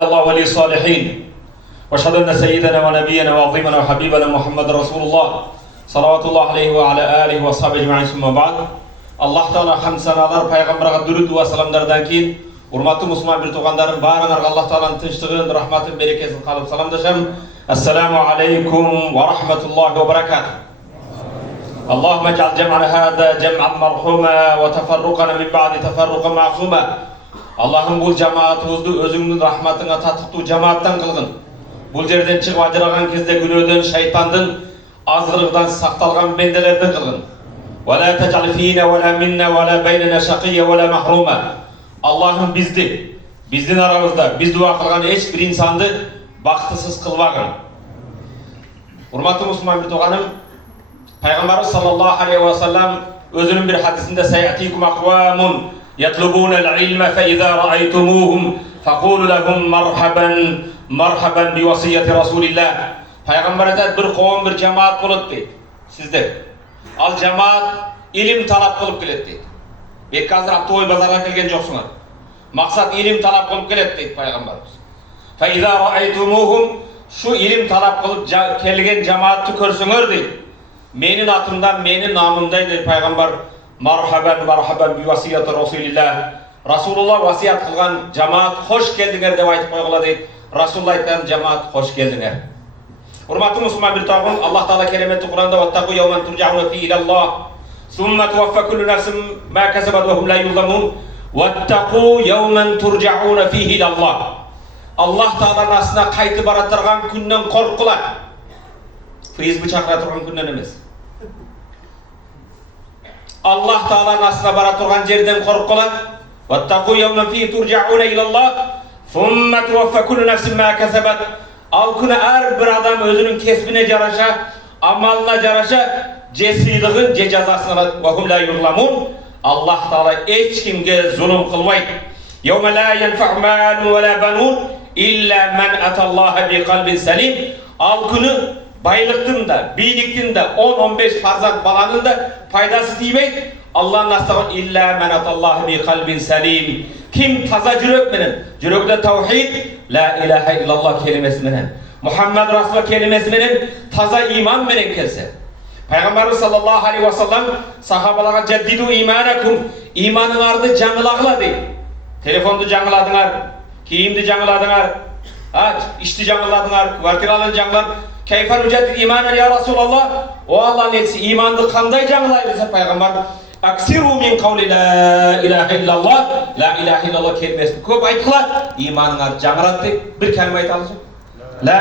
الله ولي الصالحين واشهد ان سيدنا ونبينا وعظيمنا وحبيبنا محمد رسول الله صلوات الله عليه وعلى اله وصحبه اجمعين ثم بعد. Allah Taala hamd sanalar peygamberge dürüt ve salamlardan keyin urmatlı Müslüman bir tuğanların barınarga Allah Taala'nın tinçligin, rahmatın, berekesini kalıp salamdaşam. Assalamu aleykum ve rahmetullahi ve berekatuh. Allahümme ec'al cem'ana hâzâ cem'an merhûmâ ve teferrukana min ba'di teferrukan ma'sûmâ. Allah'ım bu cemaatimizni özüңnün rahmatına tatıqtуу cemaattan kılgın. Bu yerden çıkıp ajıragan кезде günөөдөн, şaytandın azgırıqdan saqtalgan bendelerden kılgın. Ve la tec'al fîne ve la minne ve la beynene şakiyye ve la mahrûme. Allah'ım bizdin aramızda, biz dua kılgan hiç bir insandı baktısız kılbagın. Hurmatlı Müslüman bir tuğanım, Peygamberimiz sallallahu aleyhi ve sellem özünün bir hadisinde seyatikum akvamun yatlubunel ilme fe izâ ra'aytumuhum fekûlu lehum marhaban bi vasiyeti Resulillah. Peygamber'e bir kavim bir cemaat bulup deydi. Sizde. Al cemaat ilim talap kılıp geledi deydi. Belki hazır Abdüoy bazarga gelgen joksuңar. Maksat ilim talap kılıp geledi deydi Peygamberimiz. Fe izâ ra'aytumuhum şu ilim talap kılıp kelgen cemaatty körsüңөр deydi. Menin atımdan, menin namımdaydı Peygamber marhaban bi vasiyeti Resulillah. Rasulullah vasiyat kılgan cemaat hoş geldiňer dep aytıp koygula deydi. Rasulullah aytgan cemaat hoş geldiňer. Hurmatly Müslüman bir tağım, Allah Taala kelimeti Kur'an'da vattaqu yawman turja'una fihi ilallah. Summa tuwaffa kullu nafsin ma kasabat ve hum la yuzlamun. Vattaqu yawman turja'una fihi ilallah. Allah Taala nasına kaytı baratırgan günden korkular. Faiz bıçakla turgan günden emes. Allah Taala nasına baraturgan yerden korkular. Vattaqu yawman fihi turja'una ilallah. Summa tuwaffa kullu nafsin ma kasabat. Al күні her bir adam özünün kesbine jaraşa, amalına jaraşa jesiyligin je jazasını aladi. Ve hum la yuzlamun. Allah Taala hiç kimge zulüm kılmaydı. Yevme la yenfa'u malun ve la banun illa men atallaha bi kalbin selim. Al күні baylıktın da, biyliktin de, 10-15 farzat balanın da faydası tiymeydi. Allah'ın astağın illa men atallaha bi kalbin selim. Kim taza jürek menen, yürekde tevhid, la ilahe illallah kelimesi menen, Muhammed Rasulullah kelimesi menen, taza iman menen kelse. Peygamberimiz sallallahu aleyhi ve sellem sahabalara ceddidu imanakum, imanыңарды жаңылағыла deydi. Telefondu жаңыладыңар, kiyimdi жаңыладыңар, işti жаңыладыңар, kvartiralarını жаңылар. Keyfe müceddid imanen ya Resulallah. O Allah'ın elçisi imandı kanday жаңылайды Peygamber. Aksiru min kavli la ilahe illallah. La ilahe illallah kelimesini köp aytılar. İmanыңар жаңырады deyip bir kelime aytalım.